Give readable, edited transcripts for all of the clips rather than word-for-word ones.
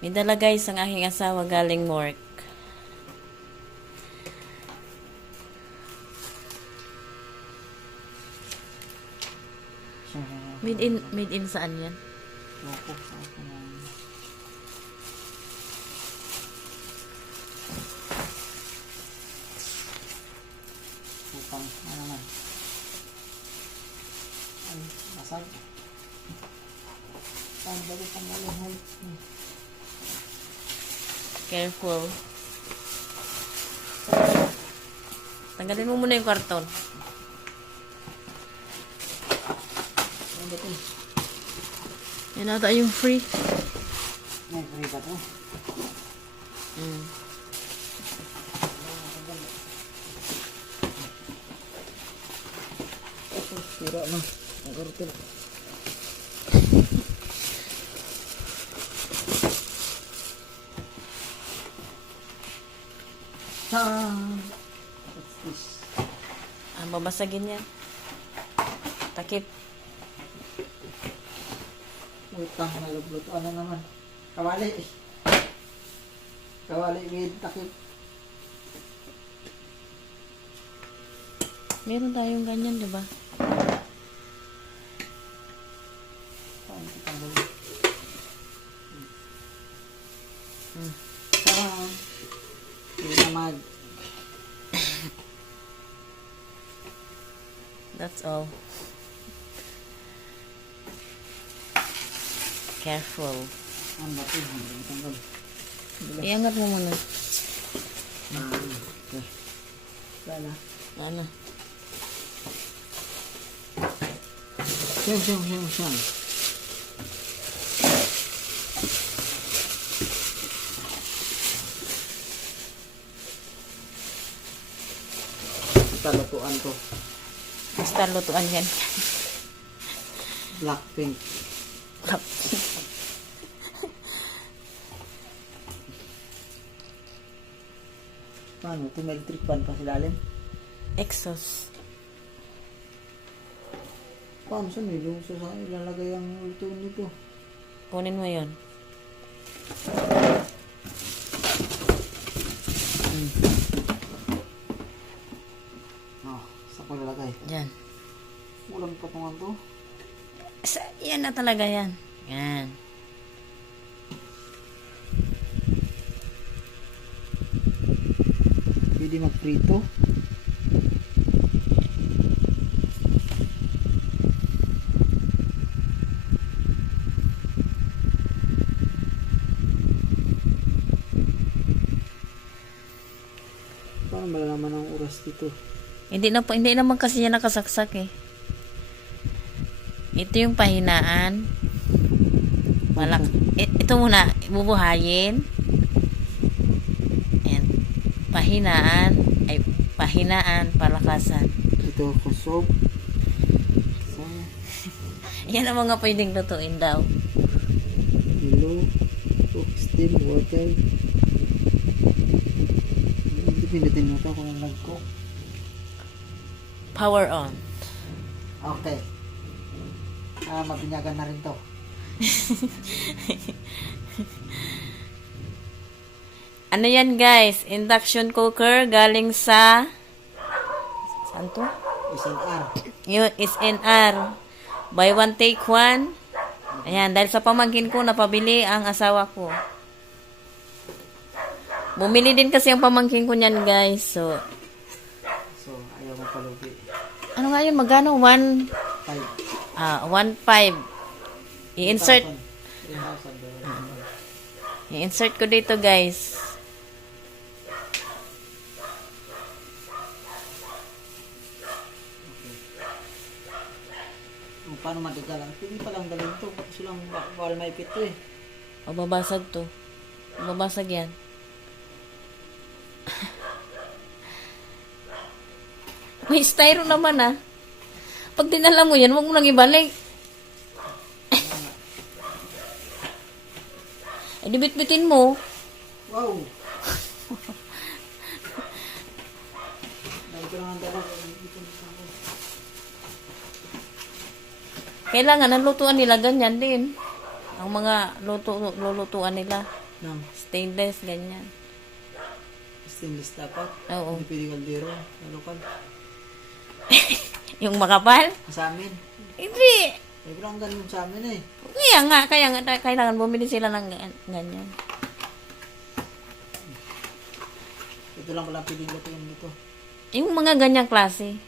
May dala guys ang aking asawa galing work. Made in saan yan? Loko sa akin na. Upang, ano naman. Ay, basag. Tanggalin. Careful. Tanggalin mo muna yung karton. Yan ata yung free. May free ba to? Ito, sira na. Ang karton. What's this? Babasagin yan. Takip. Utang na lubluto. Ano naman? Kawali. Kawali with takip. Meron tayong ganyan, di ba? Paano kita mo? Sarang. Hindi na mag. That's all. Careful. Ang bati. Ang tanggal. Iangat mo muna. Okay. Sana. Ano? Siyam. Talutuan ko. Basta lutuan yan. Blackpink. Paano? Ito may electric fan pa sa ilalim? Exhaust. Paano sa may lungso sa ilalagay ang ito nito? Kunin mo yon. Sa ko lalagay. Yan. Ulang patungan to. Yan na talaga yan. Yan. Pwede magprito. Paano malalaman ang oras dito? Hindi naman kasi yan nakasaksak eh. Ito yung pahinaan. Ito muna, bubuhayin. And pahinaan, palakasan. Ito, kusog. So, Yan ang mga pwedeng lutuin daw. hello. Steam, water. Pindutin mo ito kung nag ko. Power on. Okay. Mabinyagan na rin to. Ano yan guys? Induction cooker galing sa saan to? SNR. Yun, SNR. Buy one take one. Ayan, dahil sa pamangkin ko napabili ang asawa ko. Bumili din kasi ang pamangkin ko niyan guys. So Ayaw mo palugi. ano nga yun? Magkano? 1.5. 5. I-insert. 3,000. I-insert ko dito guys. Paano madigalan? Pwede pa lang dalhin ito. Kasi lang bawal maipit ito eh. O, babasag to. Babasag yan. May styro naman ah. Pag dinala mo yan, huwag mo nang ibalik. Di bit-bitin mo. Wow! Dahil ko lang ang dala. Kailangan ang lutuan nila ganyan din. Ang mga lulutuan nila. Ng Stainless, ganyan. stainless dapat. Oo. Hindi pwede kaldero. Na lokal. Yung makapal? Sa amin. Hindi. Eh, walang ganun sa amin eh. Kaya nga, kailangan bumili sila ng ganyan. Ito lang pala pwedeng lutuin dito. Yung mga ganyang klase.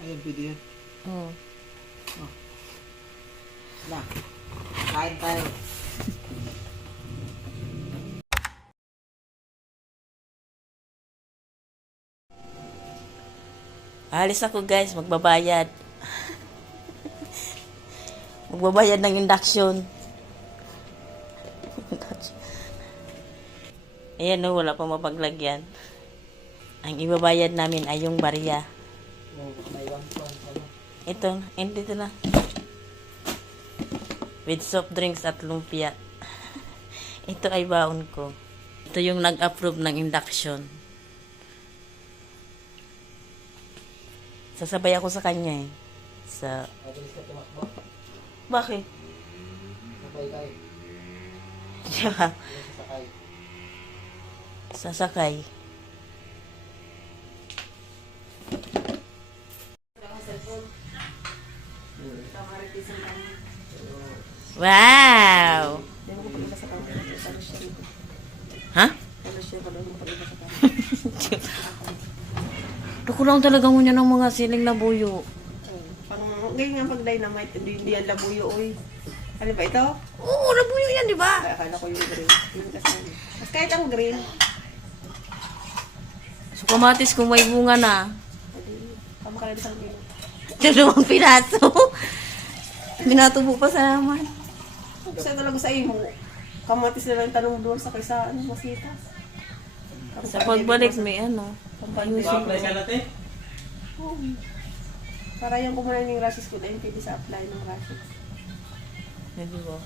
Ayun, pwede yun. Oo. Na. Kain tayo. Alis ako guys, magbabayad. Magbabayad ng induction. Ayan no, wala pa mapaglagyan. Ang ibabayad namin ay yung barya. Oh, may 1 Ito, dito na. With soft drinks at lumpia. Ito ay baon ko. Ito yung nag-approve ng induction. Sasabay ako sa kanya eh. Sa... Mabilis ka tumakbo. Bakit? Sabay kayo. Diba? Sasakay. Sasakay. Wow! Ha? Naku lang talaga mo niya ng mga siling na buyo. Parang ngayon nga pag dynamite, hindi yan labuyo, oy. Ano ba ito? Oo, nabuyo yan, di ba? Ay, akala ko yung green. Yung kasi. Mas kahit ang green. So, kamatis kung may bunga na. Tama ka na isang kilo. Dalawang piraso. Binatubo pa sa naman. Kasi talaga sa imo, kamatis na lang tanong doon sa kaysa ano, masita. Sa pagbalik may ano. Apply ka natin? Para yung kumuha ng rashes ko dahil pwede sa apply ng rashes. Hindi ba?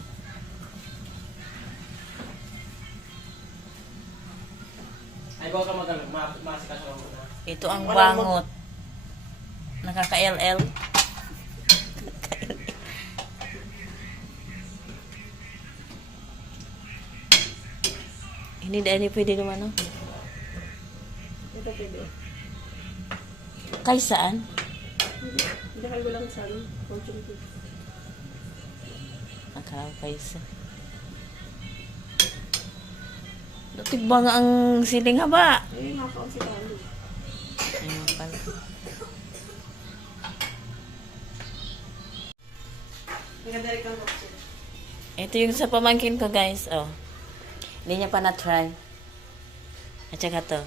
Ay, bawa ka magalang. Masika sa muna. Ito ang bangot. Nakaka-LL. Hindi dahil pwede naman, no? Ito pwede. Kay saan? Hindi kayo walang sa ano, fortune cookies. Kay sa. Datig ba nga ang siling haba? Eh, makaon si Carlo. Ayun pala. Maganda rin kang boxer. Ito yung sa pamangkin ko, guys. Oh. Hindi niya pa na-try. At saka to.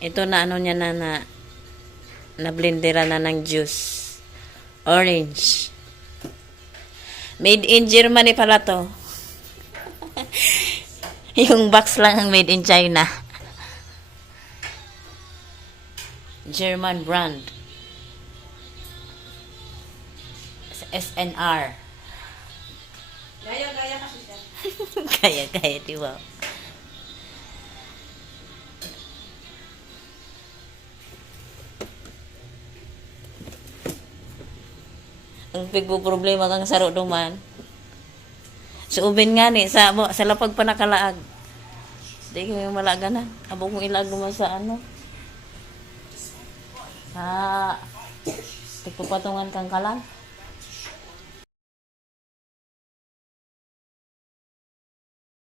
Ito na ano niya na blendera na ng juice. Orange. Made in Germany pala to. Yung box lang ang made in China. German brand. SNR. Gaya kasi siya. Kaya, di ba? Ang problema kang saro duman. Suubin nga ni, sa lapag pa nakalaag. Di ko yung malaga na. Abo kong ilag duman sa ano. Sa, tigpapatungan kang kalan.